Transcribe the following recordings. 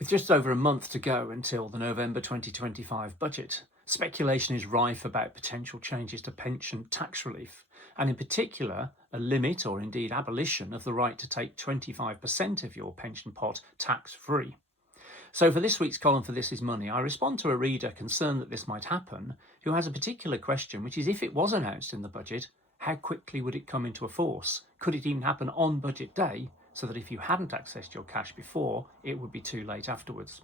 With just over a month to go until the November 2025 budget, speculation is rife about potential changes to pension tax relief, and in particular, a limit or indeed abolition of the right to take 25% of your pension pot tax free. So, for this week's column for This Is Money, I respond to a reader concerned that this might happen who has a particular question, which is if it was announced in the budget, how quickly would it come into force? Could it even happen on budget day so that if you hadn't accessed your cash before, it would be too late afterwards?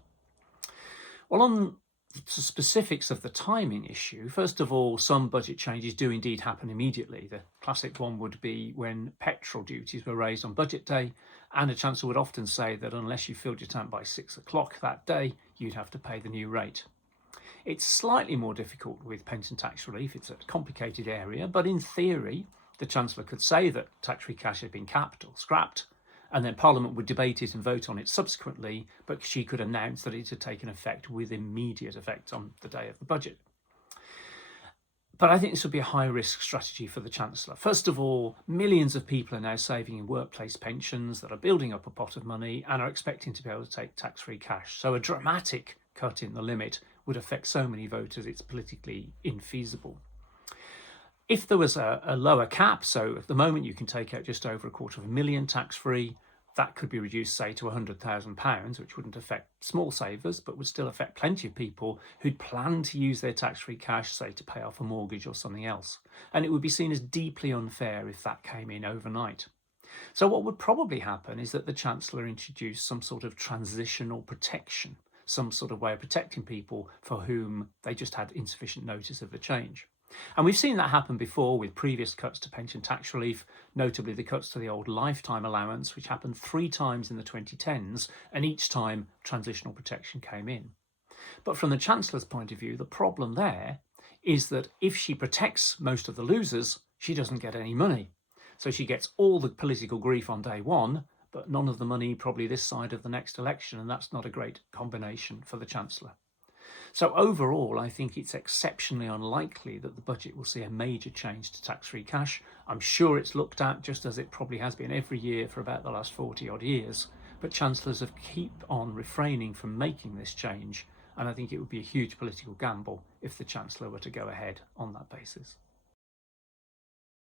Well, on the specifics of the timing issue, first of all, some budget changes do indeed happen immediately. The classic one would be when petrol duties were raised on budget day, and a chancellor would often say that unless you filled your tank by 6 o'clock that day, you'd have to pay the new rate. It's slightly more difficult with pension tax relief. It's a complicated area, but in theory, the chancellor could say that tax-free cash had been capped or scrapped, and then Parliament would debate it and vote on it subsequently, but she could announce that it had taken effect with immediate effect on the day of the budget. But I think this would be a high-risk strategy for the Chancellor. First of all, millions of people are now saving in workplace pensions that are building up a pot of money and are expecting to be able to take tax-free cash. So a dramatic cut in the limit would affect so many voters it's politically infeasible. If there was a lower cap, so at the moment you can take out just over £250,000 tax-free, that could be reduced, say, to £100,000, which wouldn't affect small savers, but would still affect plenty of people who'd planned to use their tax-free cash, say, to pay off a mortgage or something else. And it would be seen as deeply unfair if that came in overnight. So what would probably happen is that the Chancellor introduced some sort of transitional protection, some sort of way of protecting people for whom they just had insufficient notice of the change. And we've seen that happen before with previous cuts to pension tax relief, notably the cuts to the old lifetime allowance, which happened 3 times in the 2010s, and each time transitional protection came in. But from the Chancellor's point of view, the problem there is that if she protects most of the losers, she doesn't get any money. So she gets all the political grief on day one, but none of the money probably this side of the next election, and that's not a great combination for the Chancellor. So overall, I think it's exceptionally unlikely that the budget will see a major change to tax-free cash. I'm sure it's looked at, just as it probably has been every year for about the last 40 odd years, but chancellors have keep on refraining from making this change, and I think it would be a huge political gamble if the chancellor were to go ahead on that basis.